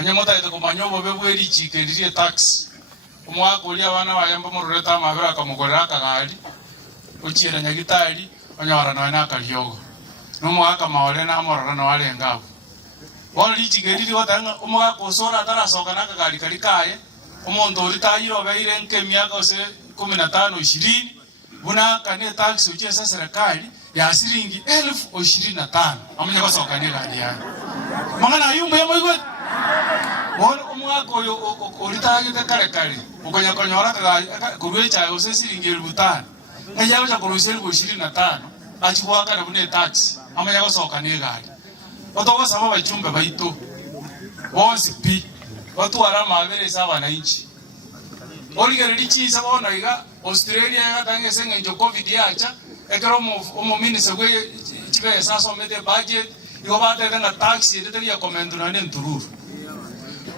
Kanya mota ito kumanyobo bebweri chikeririe tax. Umwaka ulia wana wayamba murureta mabira kamugorera kagali. Uchira nyagitari onyora na kaliogo. Numwaka maole na amorora na wale ngabo. Wali chikeririe watanga umwaka usora tarasoka na kagali kalikaye. Umuntu uritayo beire nke miaka ose 15 20 buna kane tax uchesa serikali ya shilingi 1025 amenya basoka ne gari yani mangana yumba ya moigwe wona umwaka oyo uritagite kare ukonya konyora ka kurwecha ose shilingi 1500 ngaja bacha kuruseli 25 achibwaka na bune tax amenya basoka ne gari otogo sama bachumbe baito bonsi pi watu warama abere sawa na inchi oligere lichi sabona iga Australia yatange senga njo covid yacha ekero omo minister gwe chibe sasa omete budget yo bate nga tax yete ya komendo na ntururu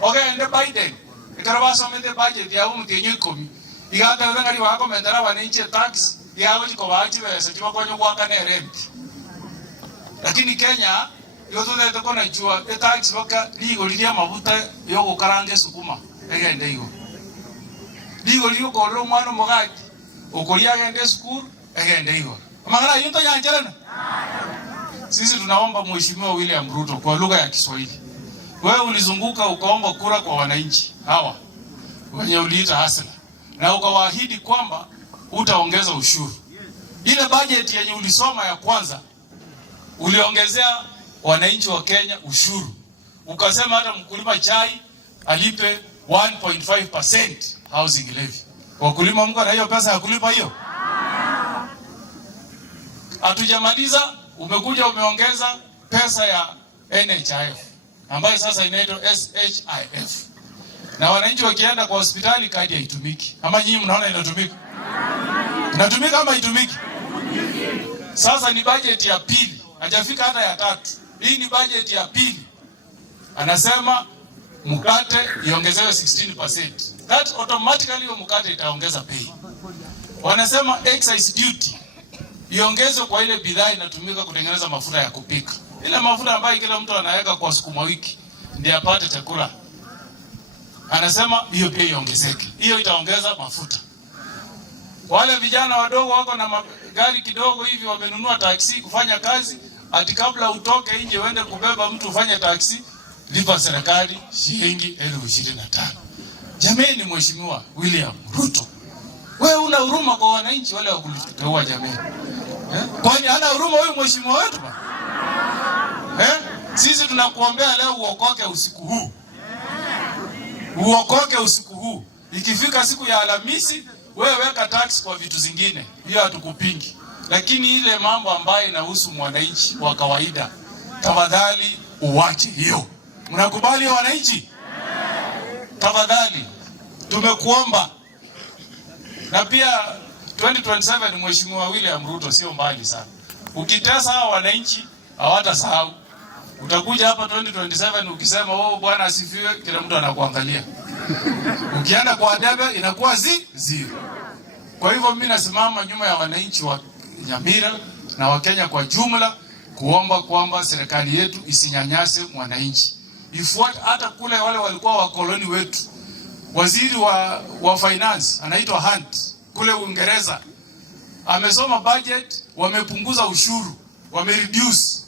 okay ende Biden ekero baso omete budget ya umutenyo 10 iga ta nga riwa komendera wananchi tax ya ko bachi bese tiba konyo kwa kana rent lakini Kenya yoto lete kona jua tax baka ligo lilia mabuta yo gukarange sukuma egende igo ligo liyo ko lo mwana mogati okolia gende school egende igo magara yunto yanjelena sisi tunaomba mheshimiwa William Ruto kwa lugha ya Kiswahili wewe ulizunguka ukaomba kura kwa wananchi hawa wenye uliita hasla na ukawaahidi kwamba utaongeza ushuru ile budget yenye ulisoma ya kwanza uliongezea wananchi wa Kenya ushuru ukasema hata mkulima chai alipe 1.5% housing levy. Wakulima mko na hiyo pesa ya kulipa hiyo? Hatujamaliza, umekuja umeongeza pesa ya NHIF ambayo sasa inaitwa SHIF. Na wananchi wakienda kwa hospitali kadi haitumiki. Ama nyinyi mnaona inatumika? Inatumika ama haitumiki? Sasa ni budget ya pili, hajafika hata ya tatu. Hii ni budget ya pili. Anasema mkate iongezewe 16%. That automatically mkate itaongeza bei. Wanasema excise duty iongezwe kwa ile bidhaa inatumika kutengeneza mafuta ya kupika. Ile mafuta ambayo kila mtu anaweka kwa sukuma wiki ndiye apate chakula. Anasema hiyo pia iongezeke. Hiyo itaongeza mafuta. Wale vijana wadogo wako na gari kidogo hivi wamenunua taksi kufanya kazi, ati kabla utoke nje uende kubeba mtu ufanye taksi, lipa serikali shilingi 25,000. Jameni mheshimiwa William Ruto, wewe una huruma kwa wananchi wale wakuteua jameni? Kwani hana huruma huyu mheshimiwa wetu ba? Sisi tunakuombea leo uokoke usiku huu. Uokoke usiku huu. Ikifika siku ya Alhamisi, wewe weka tax kwa vitu zingine. Hiyo hatukupingi. Lakini ile mambo ambayo inahusu mwananchi wa kawaida, tafadhali uache hiyo. Mnakubali wananchi? Tafadhali tumekuomba. Na pia 2027 mheshimiwa William Ruto sio mbali sana. Ukitesa wananchi hawatasahau. Utakuja hapa 2027 ukisema oh bwana asifiwe, kila mtu anakuangalia. Ukienda kwa debe inakuwa zero. Kwa hivyo mimi nasimama nyuma ya wananchi wa Nyamira na wa Kenya kwa jumla kuomba kwamba serikali yetu isinyanyase mwananchi. Ifuate hata kule wale walikuwa wakoloni wetu. Waziri wa finance anaitwa Hunt kule Uingereza amesoma budget, wamepunguza ushuru, wamereduce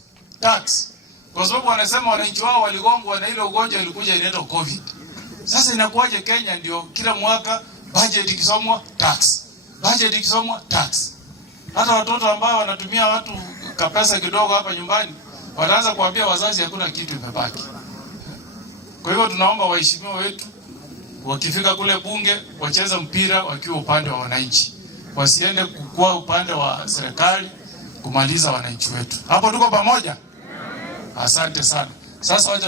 tax kwa sababu wanasema wananchi wao waligongwa na ile ugonjwa ilikuja inaitwa COVID. Sasa inakuwaje Kenya ndio kila mwaka budget ikisomwa tax, budget ikisomwa tax? Hata watoto ambao wanatumia watu kapesa kidogo hapa nyumbani wataanza kuambia wazazi hakuna kitu imebaki. Kwa hivyo tunaomba waheshimiwa wetu wakifika kule bunge wacheze mpira wakiwa upande wa wananchi, wasiende kukua upande wa serikali kumaliza wananchi wetu. Hapo tuko pamoja? Asante sana. Sasa wacha